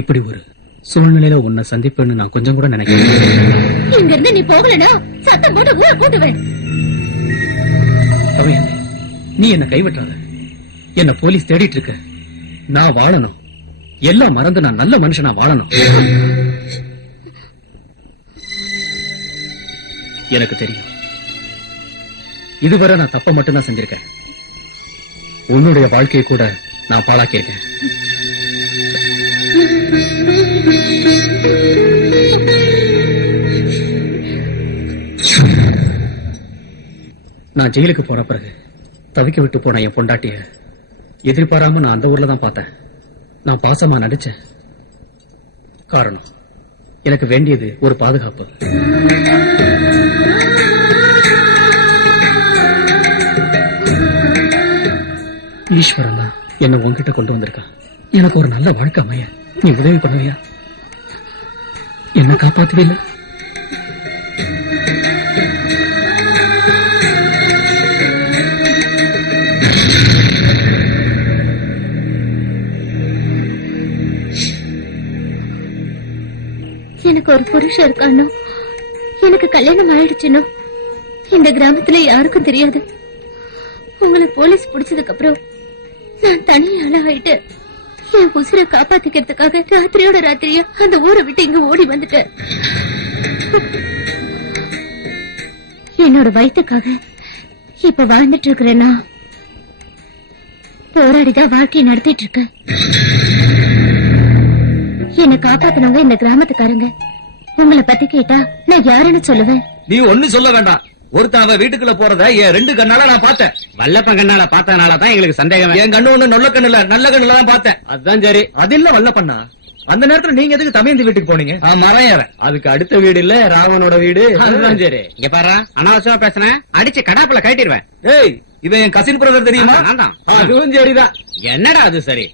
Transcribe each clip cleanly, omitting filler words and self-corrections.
இப்படி ஒரு சூழ்நிலையில உன்னை சந்திப்பேன்னு நான் கொஞ்சம் கூட நினைக்கிறேன். இங்க இருந்து நீ போகலனா சத்தம் போட்டு ஊரை போட்டுவேன். நீ என்ன கைவிட்டாத. என்ன போலீஸ் தேடிட்டு இருக்க. நான் வாழணும். எல்லாம் மறந்து நான் நல்ல மனுஷனா வாழணும். எனக்கு தெரியும். இதுவரை நான் தப்ப மட்டும் தான் செஞ்சிருக்கேன். உன்னுடைய வாழ்க்கையை கூட நான் பாழாக்கியிருக்கேன். நான் ஜெயிலுக்கு போன பிறகு தவிக்க விட்டு போன என் பொண்டாட்டிய எதிர்பாராம நான் அந்த ஊர்ல தான் பார்த்தேன். நான் பாசமா நடிச்சேன். காரணம் எனக்கு வேண்டியது ஒரு பாதுகாப்பு. ஈஸ்வரன் தான் என்ன உன்கிட்ட கொண்டு வந்திருக்கான். எனக்கு ஒரு நல்ல வாழ்க்கை அமைய நீ உதவி பண்ணுவியா? என்ன காப்பாத்துவில்லை? எனக்கு ஒரு புருஷன் இருக்கானோ, எனக்கு கல்யாணம் ஆயிடுச்சுனோ இந்த கிராமத்துல யாருக்கும் தெரியாது. உங்களை போலீஸ் பிடிச்சதுக்கு அப்புறம் நான் தனியாள ஆயிட்டு என் உசுரை காப்பாத்திக்கிறதுக்காக ராத்திரியோட ராத்திரியா அந்த ஊரை விட்டு இங்க ஓடி வந்துட்டேன். என்னோட வயிற்றுக்காக இப்ப வாழ்ந்துட்டு இருக்கிறேன்னா போராடிதான் வாழ்க்கையை நடத்திட்டு இருக்கேன். என்னை காப்பாத்தினவங்க இந்த கிராமத்துக்காரங்க. உங்களை பத்தி கேட்டா நான் யாருன்னு சொல்லுவேன். நீ ஒண்ணு சொல்ல வேண்டாம். ஒருத்தவ வீட்டுக்குள்ள போறத என் 2 கண்ணால நான் பார்த்தேன். வல்லப்பன் கண்ணால பார்த்தனாலதான் எங்களுக்கு சந்தேகம். என் கண்ணு ஒண்ணு நொல்ல கண்ணுல நல்ல கண்ணுல தான் பார்த்தேன். அதுதான் சரி. அது இல்ல வல்லப்பண்ணா, அந்த நேரத்துல நீங்க எதுக்கு தமையந்தி வீட்டுக்கு போனீங்க? மரம் ஏற அதுக்கு அடுத்த வீடு இல்ல ராவனோட வீடு. அதுதான் சரி. இங்க பாரு, அனாவசியமா பேசுனேன் அடிச்சு கடாப்புல கட்டிடுவேன். ஏய், இவன் என் கசின் பிரதர் தெரியுமா? அதுவும் சரிதான். என்னடா அது சரி,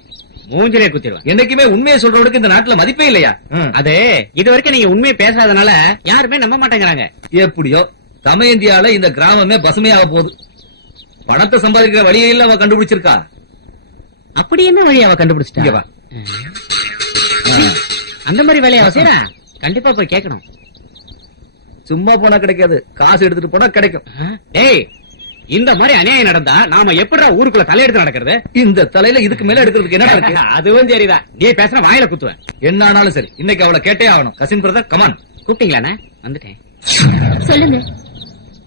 மூஞ்சிலே குத்திடுவேன். என்னைக்குமே உண்மையை சொல்றவனுக்கு இந்த நாட்டுல மதிப்பே இல்லையா? அது இது வரைக்கும் நீங்க உண்மையை பேசாதனால யாருமே நம்ப மாட்டேங்கிறாங்க. எப்படியோ தமையந்தியால இந்த கிராமமே பசுமையாக போகுது. பணத்தை சம்பாதிக்கிற வழியை இல்ல அவ கண்டுபிடிச்சிருக்கா. அப்படி என்ன வழி அவ கண்டுபிடிச்சிட்டா? அந்த மாதிரி வேலையை அவ செய்யறா. கண்டிப்பா போய் கேட்கணும். சும்மா போனா கிடைக்காது, காசு எடுத்துட்டு போனா கிடைக்கும். டேய், இந்த மாதிரி அநியாயம் நடந்தா நாம எப்படிடா ஊருக்குள்ள தலையெடுத்து நடக்கிறது? இந்த தலையில இதுக்கு மேல எடுக்கிறதுக்கு என்ன இருக்கு? அதுவும் சரிதான். நீ பேசுற வாயில குத்துவேன். என்ன ஆனாலும் சரி, இன்னைக்கு அவளை கேட்டே ஆகணும். Cousin brother, come on. கூப்பிட்டீங்களாண்ணே? வந்துட்டேன். சொல்லுங்க,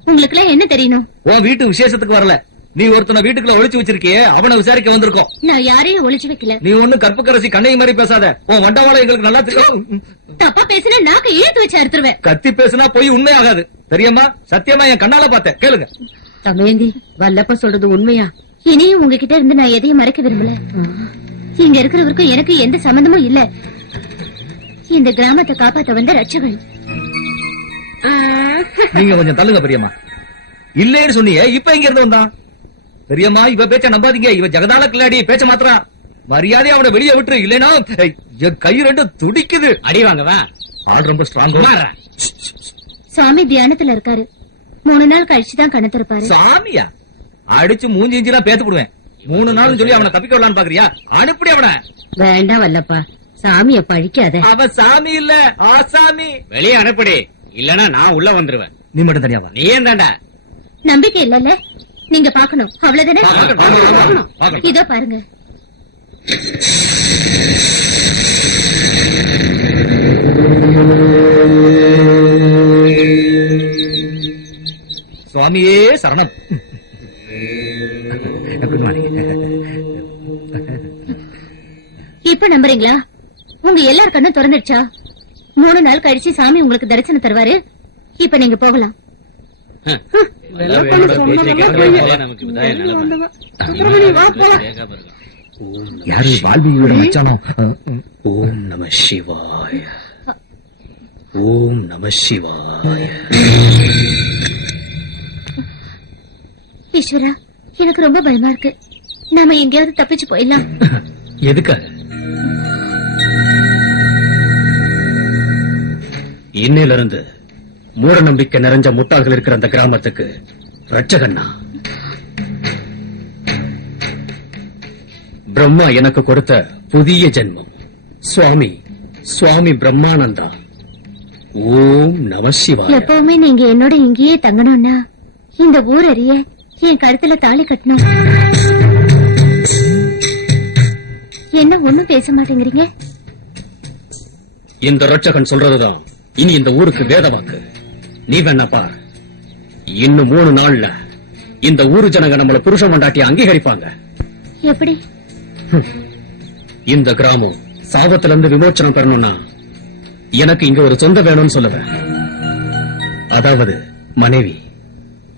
உங்களுக்குலாம் என்ன தெரியணும்? உன் வீட்டு விசேஷத்துக்கு வரல. நீ ஒருத்தனை வீட்டுக்குள்ள ஒளிச்சு வச்சிருக்கியே, அவனை விசாரிக்க வந்திருக்கோம். நான் யாரையும் ஒளிச்சு வைக்கல. நீ ஒண்ணு கற்புக்கரசி கண்ணை மாதிரி பேசாத. உன் வண்டவாளம் எங்களுக்கு நல்லா தெரியும். தப்பா பேசினா நாக்கு இழுத்து வச்சு அறுத்துருவேன். கத்தி பேசினா போய் உண்மையாகாது தெரியுமா? சத்தியமா என் கண்ணால பார்த்தேன், கேளுங்க. தமயந்தி, வல்லப்ப சொல்றது உண்மையா? இனியும் உங்ககிட்ட இருந்து நான் எதையும் மறைக்க விரும்பல. இங்க இருக்கிறவருக்கும் எனக்கு எந்த சம்பந்தமும் இல்ல. இந்த கிராமத்தை காப்பாத்த வந்த ரட்சகன். நீங்க கொஞ்சம் தள்ளுங்க பெரியம்மா. இல்லேன்னு சொன்னீங்க, இப்ப இங்க இருந்து வந்தான். பெரியம்மா, இவ பேச்ச நம்பாதீங்க. இவ ஜெகதால கில்லாடி, பேச்ச மாத்திரா. மரியாதை அவனை வெளியே விட்டுரு, இல்லைன்னா என் கை ரெண்டு துடிக்குது. அடி வாங்கவா? ஆள் ரொம்ப ஸ்ட்ராங். சுவாமி தியானத்துல இருக்காரு. 3 நாள் கழிச்சுதான் கண்ணு திறப்பாரு. சாமியா? அடிச்சு மூஞ்சி இஞ்சிலாம் பேத்து போடுவேன். 3 நாள் சொல்லி அவனை தப்பிக்க விடலான்னு பாக்குறியா? அனுப்பி அவனை. வேண்டாம் வல்லப்பா, சாமிய பழிக்காத. அவன் சாமி இல்ல, ஆசாமி. வெளியே அனுப்படி, இல்லனா நான் உள்ள வந்துருவேன். நீ மட்டும் தனியாவா? நீ ஏன் தாண்டா? நம்பிக்கை இல்லல்ல, நீங்க பாக்கணும் அவ்வளவுதானே. பார்க்கணும். இதோ பாருங்க. சுவாமியே சரணம். இப்ப நம்புறீங்களா? உங்க எல்லார் கண்ணும் திறந்துடுச்சா? 3 நாள் கழிச்சு சாமி உங்களுக்கு தரிசனம் தருவாரு. இப்ப நீங்க போகலாம். யாரு வால்மீகியோட மச்சானோ? ஓம் நம சிவாய. ஓம் நம சிவாய. ஈஸ்வரா, எனக்கு ரொம்ப பயமா இருக்கு. நாம எங்கேயாவது தப்பிச்சு போயிடலாம். எதுக்காக? இன்னையில இருந்து மூட நம்பிக்கை நிறைஞ்ச முட்டாள்கள் இருக்கிற அந்த கிராமத்துக்கு ரட்சகன்னா பிரம்மா எனக்கு கொடுத்த புதிய ஜென்மம். சுவாமி பிரம்மானந்தா. ஓம் நம சிவாய. எப்பவுமே நீங்க என்னோட இங்கேயே தங்கணும்னா இந்த ஊர் அறிய என் கழுத்துல தாலி கட்டணும். என்ன ஒண்ணும் பேச மாட்டேங்கிறீங்க? இந்த ரட்சகன் சொல்றதுதான் இனி இந்த ஊருக்கு வேத வாக்கு. நீ வேணா பார், இன்னும் 3 நாள்ல இந்த ஊரு ஜனங்க நம்மள புருஷ மண்டாட்டி அங்கீகரிப்பாங்க. எப்படி? இந்த கிராமம் சாபத்துல இருந்து விமோச்சனம் பெறணும்னா எனக்கு இங்க ஒரு சொந்த வேணும்னு சொல்லுவேன். அதாவது மனைவி,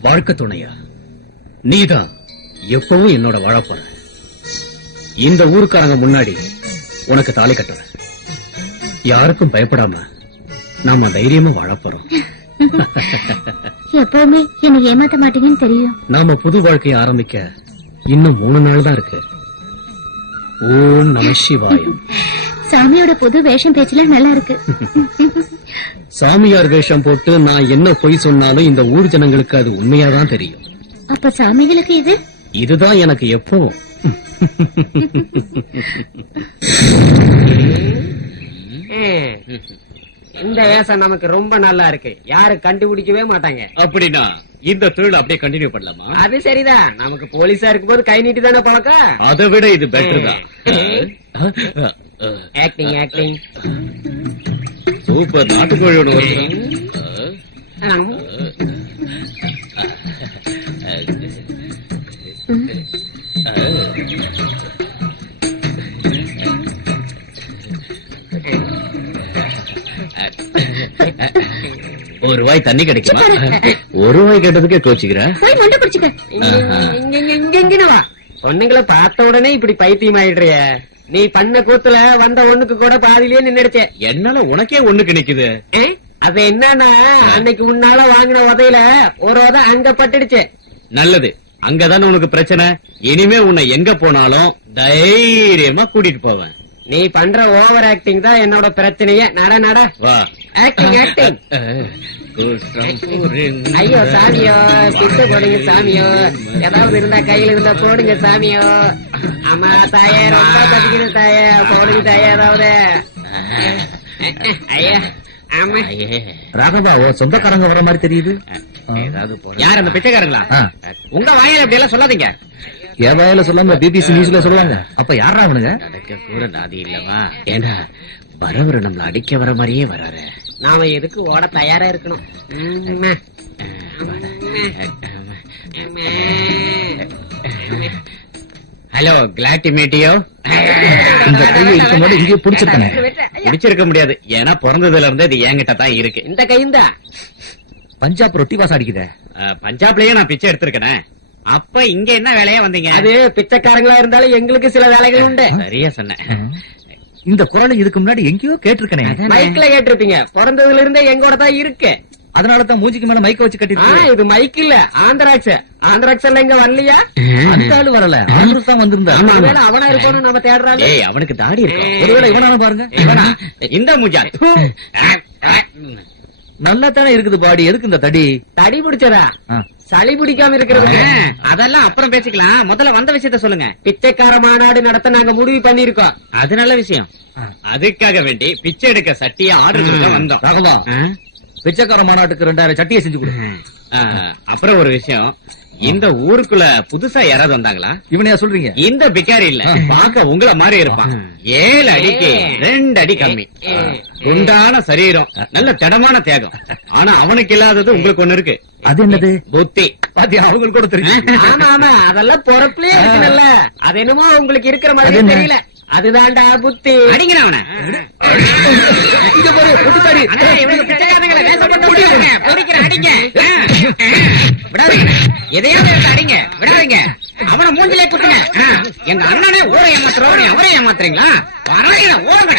வாழ்க்கை துணையா. நீதான் எப்பவும் என்னோட வாழப்போற. இந்த ஊருக்காரங்க முன்னாடி உனக்கு தாலி கட்டுறேன். யாருக்கும் பயப்படாம நாம தைரியமா வாழப்போறோம். எப்பவுமே என்ன ஏமாத்த மாட்டீங்கன்னு தெரியும். நாம புது வாழ்க்கையை ஆரம்பிக்க இன்னும் 3 நாள் தான் இருக்கு. ஓம் நம சிவாயம். சாமியோட புது வேஷம் பேச்சுல நல்லா இருக்கு. சாமியார் வேஷம் போட்டு நான் என்ன பொய் சொன்னாலும் இந்த ஊர் ஜனங்களுக்கு அது உண்மையாதான் தெரியும். அப்ப சாமிகளுக்கு இது இதுதான் எனக்கு எப்பவும். இந்த வேஷம் நமக்கு ரொம்ப நல்லா இருக்கு. யாரும் கண்டுபிடிக்கவே மாட்டாங்க. அப்படின்னா இந்த தொழில் அப்படியே கண்டினியூ பண்ணலாமா? அது சரிதான். நமக்கு போலீஸா இருக்கும் போது கை நீட்டி தானே பழக்கம். அதை விட இது பெட்டர் தான். Acting acting. சூப்பர். நாட்டுக்கோழி ஒண்ணு வருது. ஒரு ரூபாய் தண்ணி கிடைக்குமா? ஒரு ரூபாய் கேட்டதுக்கே கோச்சுக்கிற. போய் மொண்டை பிடிச்சுக்க. இங்க வா. பொண்ணுங்களை பார்த்த உடனே இப்படி பைத்தியம் ஆயிடுறிய. நீ பண்ண கூத்துல வந்த ஒண்ணுக்கு கூட பாதியிலேயே நின்னுடுச்சே. என்னால உனக்கே ஒண்ணுக்கு நிக்குது. அது என்னன்னா, அன்னைக்கு முன்னால வாங்கின உதையில ஒரு உதை அங்க பட்டுடுச்சு. நல்லது, அங்கதானே உனக்கு பிரச்சனை. இனிமே உன்னை எங்க போனாலும் தைரியமா கூட்டிட்டு போவேன். நீ பண்ற ஓவர் ஆக்டிங் தான் என்னோட பிரச்சனையே. நட நட. வா. Acting acting. ஐயோ சாமியோ, திட்டு போடுங்க சாமியோ. ஏதாவது இருந்தா கையில இருந்தா போடுங்க சாமியோ. அம்மா தாயே, ரொம்ப பதிக்கணும் தாயே, போடுங்க தாயே ஏதாவது. ஐயா ஆமா. ராகவா, சொந்தக்காரங்க வர மாதிரி தெரியுது. ஏதாவது யார் அந்த பிச்சைக்காரங்களா? ஆ. உங்க வாயில இப்படி எல்லாம் சொல்லாதீங்க. என் வாயில சொல்லாம பிபிசி நியூஸ்ல சொல்லுவாங்க. அப்ப யாரா அவனுங்க? நடக்க கூட நாதி இல்லவா? ஏண்டா வரவரு நம்மள அடிக்க வர மாதிரியே வராரு. நாம எதுக்கு ஓட தயாரா இருக்கணும். Hello, glad to meet you. இந்த கையை இருக்கும் போது இங்கே பிடிச்சிருக்கேன். பிடிச்சிருக்க முடியாது, ஏன்னா பிறந்ததுல இருந்து இது என்கிட்ட தான் இருக்கு. இந்த கையும் தான். பஞ்சாப் ரொட்டி வாசம் அடிக்குதே. பஞ்சாப்லயே நான் பிச்சை எடுத்திருக்கேன். அப்ப இங்க என்ன வேலையா வந்தீங்க? அது பிச்சைக்காரங்களா இருந்தாலும் எங்களுக்கு சில வேலைகள் உண்டு. சரியா சொன்னேன். இந்த குரலை இதுக்கு முன்னாடி எங்கேயோ கேட்டிருக்கனே. மைக்ல கேட்டிருப்பீங்க. பிறந்ததுல இருந்தே எங்கோட தான் இருக்கு. அதனால தான் மூஞ்சிக்கு மேல மைக்க வச்சு கட்டிட்டு. இது மைக் இல்ல, ஆந்திராட்ச. ஆந்திராட்ச எல்லாம் இங்க வரலையா? அந்த ஆளு வரல, ஆந்திரா தான் வந்திருந்தா. ஒருவேளை அவனா இருப்பான்னு நம்ம தேடுறாங்க. ஏய், அவனுக்கு தாடி இருக்கு. ஒருவேளை இவனாலும் பாருங்க. இவனா? இந்த மூஞ்சா நல்லா தானே இருக்குது பாடி. எதுக்கு இந்த தடி? தடி பிடிச்சதா? சளி பிடிக்காம இருக்கிறது. அதெல்லாம் அப்புறம் பேசிக்கலாம். முதல்ல வந்த விஷயத்த சொல்லுங்க. பிச்சைக்கார மாநாடு நடத்த நாங்க முடிவு பண்ணிருக்கோம். அது நல்ல விஷயம். அதுக்காக வேண்டி பிச்சை எடுக்க சட்டியா ஆர்டர் வந்தோம். ராகவா, பிச்சைக்கார மாநாட்டுக்கு 2000 சட்டியை செஞ்சு கொடு. அப்புறம் ஒரு விஷயம், இந்த ஊருக்குள்ள புதுசா யாராவது வந்தாங்களா? இவனையா சொல்றீங்க? இந்த பிக்காரி இல்ல, பாக்க உங்களை மாதிரி இருப்பான். 7 அடிக்கு 2 அடி கம்மி, குண்டான சரீரம், நல்ல திடமான தியாகம். ஆனா அவனுக்கு இல்லாதது உங்களுக்கு ஒண்ணு இருக்கு. அது என்னது? புத்தி. பாத்தியா, அவங்களுக்கு கூட தெரியும். ஆமா ஆமா, அதெல்லாம் பொறப்புலயே இருக்குல்ல. அது என்னமோ உங்களுக்கு இருக்கிற மாதிரி தெரியல. அதுதான்டா புத்தி. அடிங்க அவனை. அடிங்க, விடாதீங்க. எதையாவது அடிங்க, விடாதீங்க. அவனை மூஞ்சிலே குத்துங்க. எங்க அண்ணனே ஊரை ஏமாத்துறோம், அவரை ஏமாத்துறீங்களா? வரையில ஓடுங்க.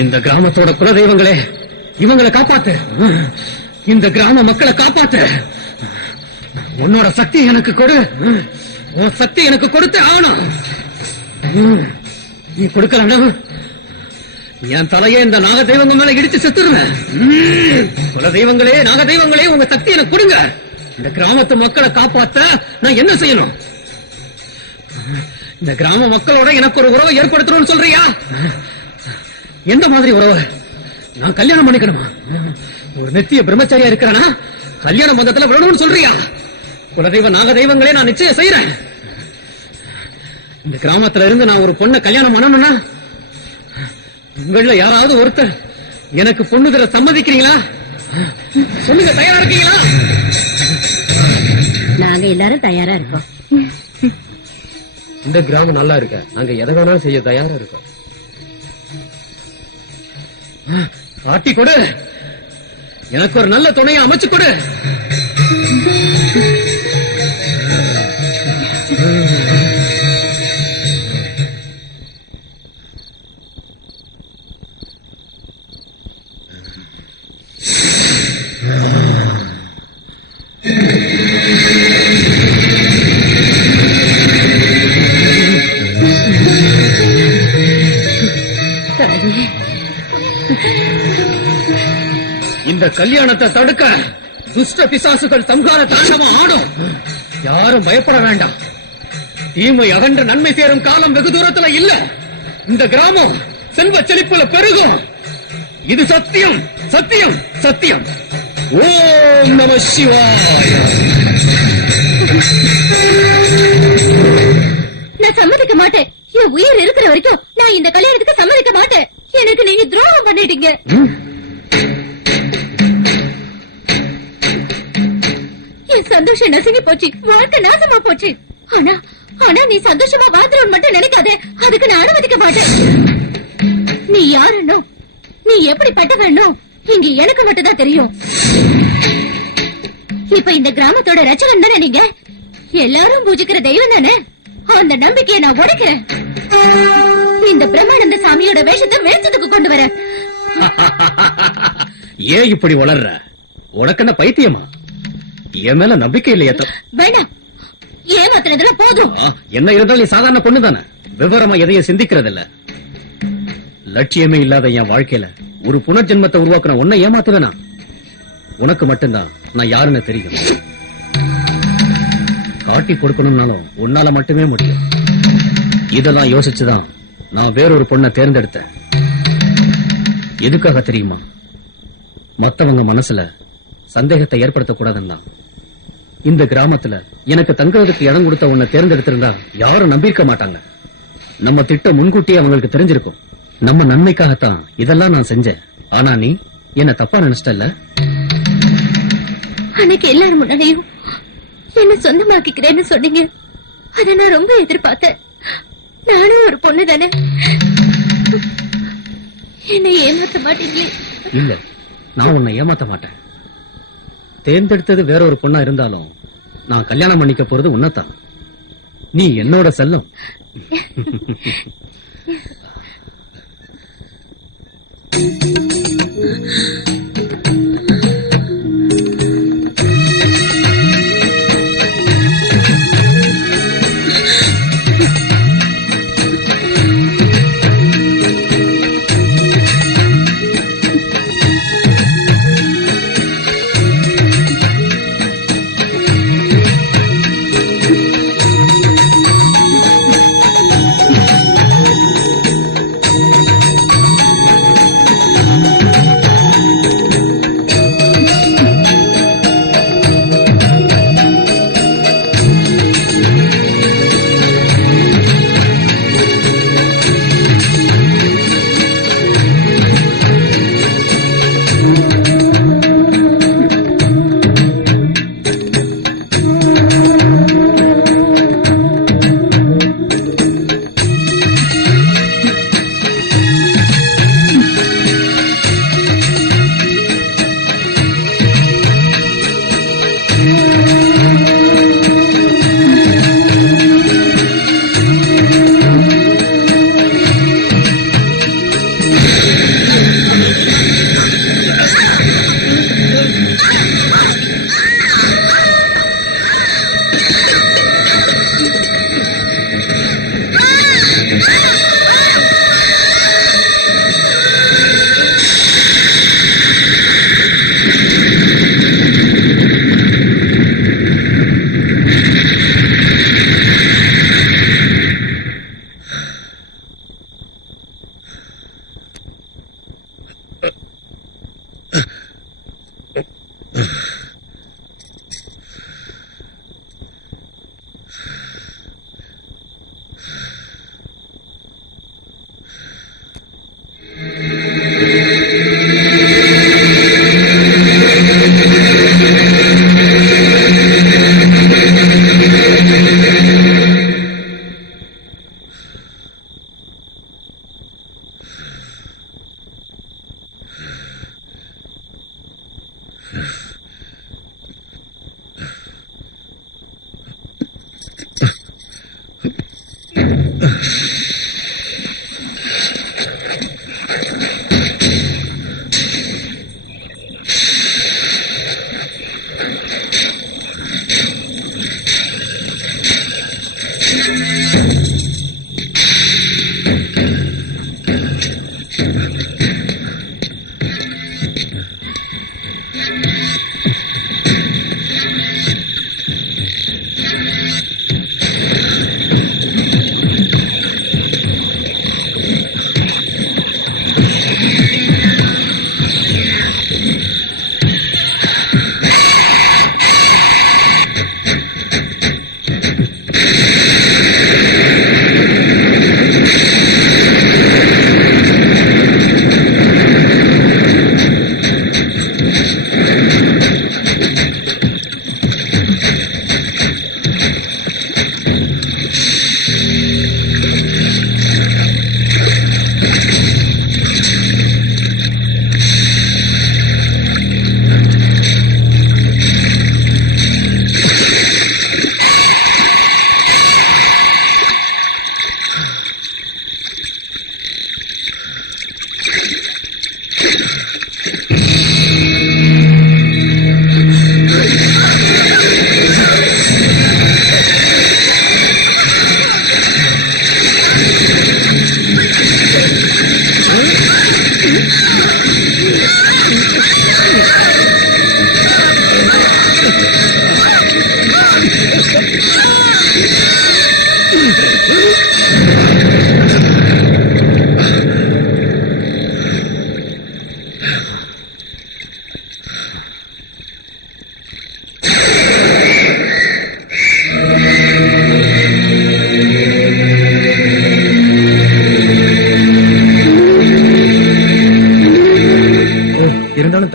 இந்த கிராமத்தோட குலதெய்வங்களே, இவங்களை காப்பாத்து. இந்த கிராம மக்களை காப்பாத்து. உன்னோட சக்தி எனக்கு கொடு. உன் சக்தி எனக்கு கொடுத்து ஆகணும். நீ கொடுக்கலன்னா என் தலையே இந்த நாக தெய்வங்க மேல இடிச்சு செத்துருவேன். குலதெய்வங்களே, நாக தெய்வங்களே, உங்க சக்தி எனக்கு கொடுங்க. இந்த கிராமத்து மக்களை காப்பாத்த நான் என்ன செய்யணும்? இந்த கிராம மக்களோட எனக்கு ஒரு உறவை ஏற்படுத்தணும்னு சொல்றியா? எந்த மாதிரி உறவு? நான் கல்யாணம் பண்ணிக்கணுமா? ஒரு நித்திய பிரம்மச்சாரியா இருக்கிறானா? கல்யாண மதத்துல விடணும்னு சொல்றியா? குலதெய்வ நாக தெய்வங்களே, நான் நிச்சயம் செய்யறேன். இந்த கிராமத்துல இருந்து நான் ஒரு பொண்ணை கல்யாணம் பண்ணணும்னா உங்கள யாராவது ஒருத்தர் எனக்கு பொண்ணு தர சம்மதிக்கிறீங்களா? சொல்லுங்க, தயாரா இருக்கீங்களா? நாங்க எல்லாரும் தயாரா இருக்கோம். இந்த கிராமம் நல்லா இருக்க, நாங்க எதை வேணாலும் செய்ய தயாரா இருக்கோம். பாட்டி கொடு, எனக்கு ஒரு நல்ல துணையை அமைச்சு கொடு. இந்த கல்யாணத்தை தடுக்க துஷ்ட பிசாசுகள் சம்ஹார தாண்டவம் ஆடும். யாரும் பயப்பட வேண்டாம். தீமை அகன்று நன்மை சேரும் காலம் வெகு தூரத்துல இல்ல. இந்த கிராமம் செல்வ செழிப்புல பெருகும். இது சத்தியம், சத்தியம், சத்தியம். ஓம் நம சிவாய. நான் சம்மதிக்க மாட்டேன். என் உயிர் இருக்கிற வரைக்கும் நான் இந்த கல்யாணத்துக்கு சம்மதிக்க மாட்டேன். எனக்கு நீங்க துரோகம் பண்ணிட்டீங்க. என் சந்தோஷம் நசுங்கி போச்சு, வாழ்க்கை நாசமா போச்சு. ஆனா ஆனா நீ சந்தோஷமா வாழ்ந்துருன்னு மட்டும் நினைக்காதே. அதுக்கு நான் அனுமதிக்க மாட்டேன். நீ யாருன்னோ, நீ எப்படிப்பட்டவனோ இங்க எனக்கு மட்டும் தான் தெரியும். இப்ப இந்த கிராமத்தோட ரட்சகன் தானே நீங்க. எல்லாரும் பூஜிக்கிற தெய்வம் தானே. அந்த நம்பிக்கையை நான் உடைக்கிறேன். இந்த பிரம்மானந்த சாமியோட வேஷத்தை வெளிச்சத்துக்கு கொண்டு வர. ஏன் இப்படி வளர்ற? உனக்கு என்ன பைத்தியமா? என் மேல நம்பிக்கை இல்லையா? வேண்டாம், ஏமாத்துனதுல போதும். என்ன இருந்தாலும் நீ சாதாரண பொண்ணு தானே, விவரமா எதையும் சிந்திக்கிறது இல்ல. லட்சியமே இல்லாத என் வாழ்க்கையில ஒரு புனர்ஜென்மத்தை உருவாக்குன உன்னை ஏமாத்துவேனா? உனக்கு மட்டும்தான் நான் யாருன்னு தெரியும். காட்டி கொடுக்கணும்னாலும் உன்னால மட்டுமே முடியும். இதெல்லாம் யோசிச்சுதான் நான் வேறொரு பொண்ணை தேர்ந்தெடுத்தேன். எதுக்காக தெரியுமா? மத்தவங்க மனசுல சந்தேகத்தை ஏற்படுத்தக்கூடாதுன்னா. இந்த கிராமத்துல எனக்கு தங்குறதுக்கு இடம் கொடுத்த உன்னை தேர்ந்தெடுத்திருந்தா யாரும் நம்பியிருக்க மாட்டாங்க. நம்ம திட்டம் முன்கூட்டியே அவங்களுக்கு தெரிஞ்சிருக்கும். நம்ம நன்மைக்காகத்தான் இதெல்லாம் நான் செஞ்சேன். ஆனா நீ என்ன தப்பா நினைச்சிட்டல்ல? அன்னைக்கு எல்லாரும் முன்னாடியும் என்ன சொந்தமாக்கிக்கிறேன்னு சொன்னீங்க. அத நான் ரொம்ப எதிர்பார்த்தேன். நானும் ஒரு பொண்ணு தானே, என்னை ஏமாத்த மாட்டீங்களே? இல்ல, நான் உன்னை ஏமாத்த மாட்டேன். தேர்ந்தெடுத்தது வேற ஒரு பொண்ணா இருந்தாலும் நான் கல்யாணம் பண்ணிக்க போறது உன்னதான். நீ என்னோட செல்லம்.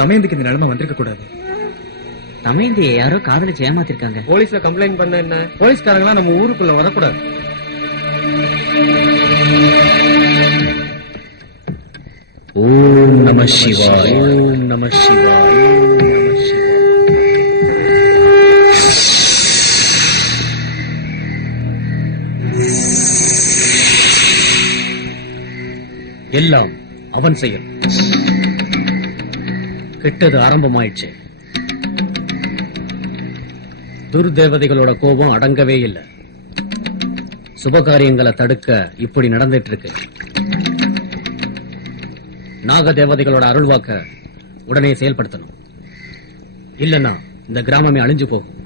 தமையந்துக்கு இந்த நிலைமை வந்திருக்க கூடாது. தமையந்திய யாரோ காதலிச்சு ஏமாத்திருக்காங்க. போலீஸ்ல கம்ப்ளைண்ட் பண்ண என்ன? போலீஸ்காரங்களாம் நம்ம ஊருக்குள்ள வரக்கூடாது. ஓம் நம சிவாய், ஓம் நம சிவாய், ஓம் நம சிவாய். எல்லாம் அவன் செயல். கெட்டது ஆரம்பமாயிடுச்சு. துர்தேவதைகளோட கோபம் அடங்கவே இல்லை. சுபகாரியங்களை தடுக்க இப்படி நடந்துட்டு இருக்கு. நாக தேவதைகளோட அருள்வாக்க உடனே செயல்படுத்தணும். இல்லன்னா இந்த கிராமமே அழிஞ்சு போகும்.